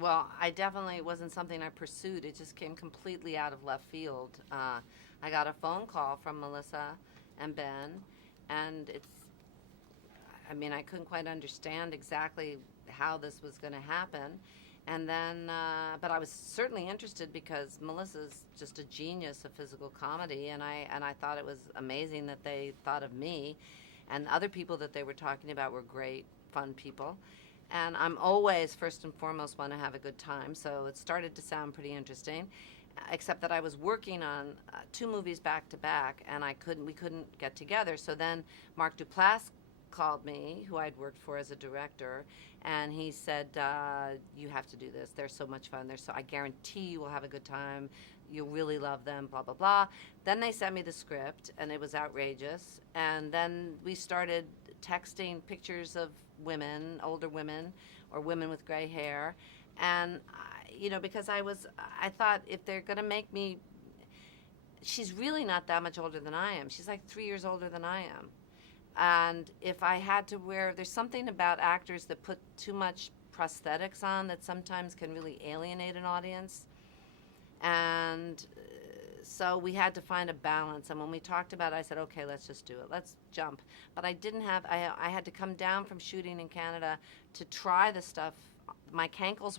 Well, I definitely it wasn't something I pursued. It just came completely out of left field. I got a phone call from Melissa and Ben, and I mean, I couldn't quite understand exactly how this was going to happen. And then, but I was certainly interested because Melissa's just a genius of physical comedy, and I thought it was amazing that they thought of me, and the other people that they were talking about were great, fun people. And I'm always first and foremost want to have a good time, so it started to sound pretty interesting. Except that I was working on two movies back to back, and we couldn't get together. So then Mark Duplass called me, who I'd worked for as a director, and he said, "You have to do this. They're so much fun. I guarantee you will have a good time. You'll really love them." Blah blah blah. Then they sent me the script, and it was outrageous. And then we started texting pictures of women, older women, or women with gray hair, and because I thought if they're going to make me, she's really not that much older than I am. She's like 3 years older than I am. And if I had to there's something about actors that put too much prosthetics on that sometimes can really alienate an audience. And so we had to find a balance. And when we talked about it, I said, okay, let's just do it. Let's jump. But I had to come down from shooting in Canada to try the stuff. My cankles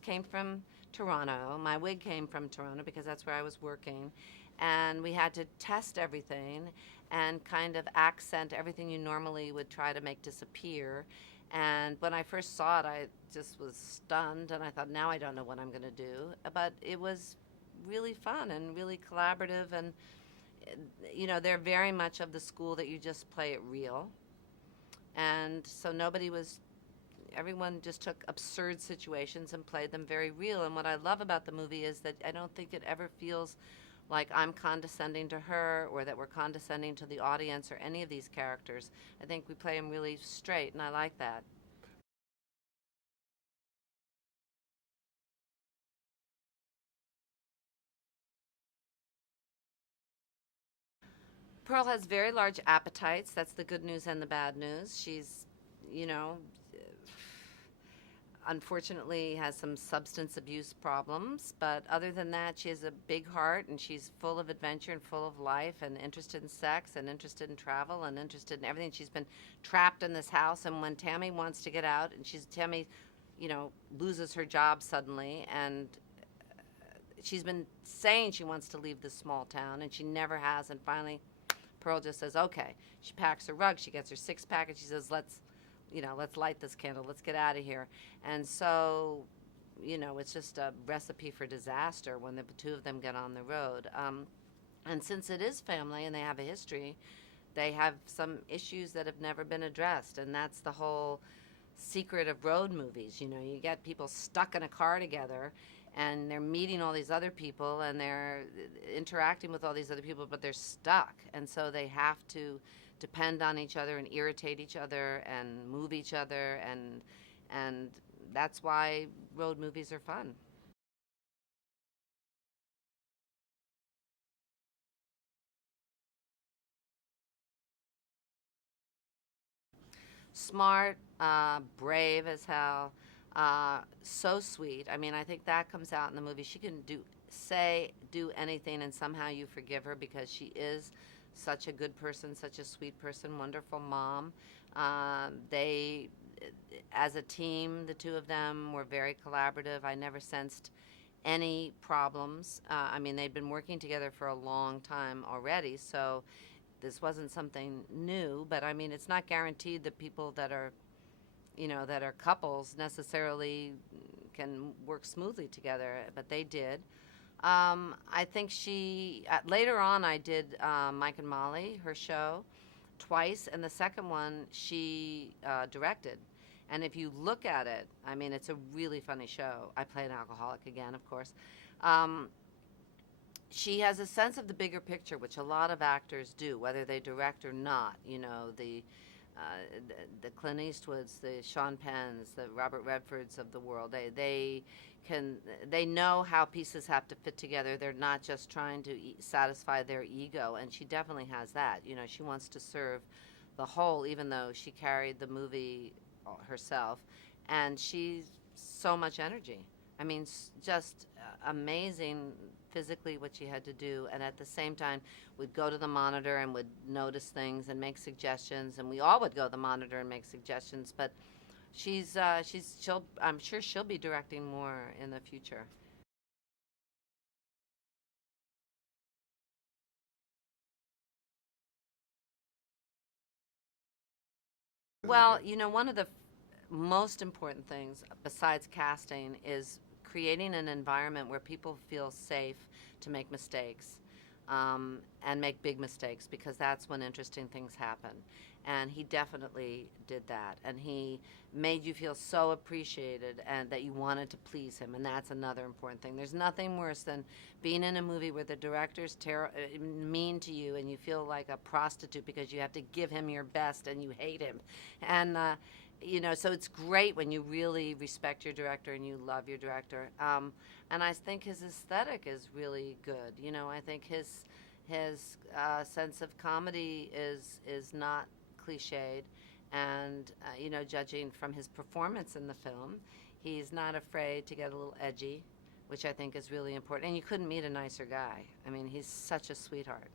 came from Toronto. My wig came from Toronto because that's where I was working. And we had to test everything and kind of accent everything you normally would try to make disappear. And when I first saw it, I just was stunned, and I thought, now I don't know what I'm going to do. But it was really fun and really collaborative, and they're very much of the school that you just play it real. And so everyone just took absurd situations and played them very real. And what I love about the movie is that I don't think it ever feels like I'm condescending to her or that we're condescending to the audience or any of these characters. I think we play them really straight, and I like that. Pearl has very large appetites. That's the good news and the bad news. She's, you know, unfortunately has some substance abuse problems, but other than that, she has a big heart, and she's full of adventure and full of life and interested in sex and interested in travel and interested in everything. She's been trapped in this house, and when Tammy wants to get out, and Tammy, loses her job suddenly, and she's been saying she wants to leave this small town, and she never has, and finally Pearl just says, okay. She packs her rug, she gets her six-pack, and she says, let's light this candle. Let's get out of here. And so, it's just a recipe for disaster when the two of them get on the road. And since it is family and they have a history, they have some issues that have never been addressed. And that's the whole secret of road movies. You get people stuck in a car together, and they're meeting all these other people, and they're interacting with all these other people, but they're stuck. And so they have to depend on each other and irritate each other and move each other, and that's why road movies are fun. Smart, brave as hell, so sweet. I mean, I think that comes out in the movie. She can do anything, and somehow you forgive her because she is such a good person, such a sweet person, wonderful mom. They, as a team, the two of them were very collaborative. I never sensed any problems. I mean, they'd been working together for a long time already, so this wasn't something new. But I mean, it's not guaranteed that people that are couples necessarily can work smoothly together, but they did. I think later on, I did Mike and Molly, her show, twice, and the second one she directed. And if you look at it, I mean, it's a really funny show. I play an alcoholic again, of course. Um, she has a sense of the bigger picture, which a lot of actors do, whether they direct or not. The Clint Eastwoods, the Sean Penns, the Robert Redfords of the world. They know how pieces have to fit together. They're not just trying to satisfy their ego, and she definitely has that. She wants to serve the whole, even though she carried the movie herself, and she's so much energy. I mean, just amazing physically what she had to do, and at the same time would go to the monitor and would notice things and make suggestions, and we all would go to the monitor and make suggestions. But I'm sure she'll be directing more in the future. Well, one of the most important things besides casting is creating an environment where people feel safe to make mistakes, and make big mistakes, because that's when interesting things happen. And he definitely did that, and he made you feel so appreciated and that you wanted to please him, and that's another important thing. There's nothing worse than being in a movie where the director's mean to you and you feel like a prostitute because you have to give him your best and you hate him. And so it's great when you really respect your director and you love your director. And I think his aesthetic is really good. I think his sense of comedy is not cliched, and judging from his performance in the film, he's not afraid to get a little edgy, which I think is really important. And you couldn't meet a nicer guy. I mean, he's such a sweetheart.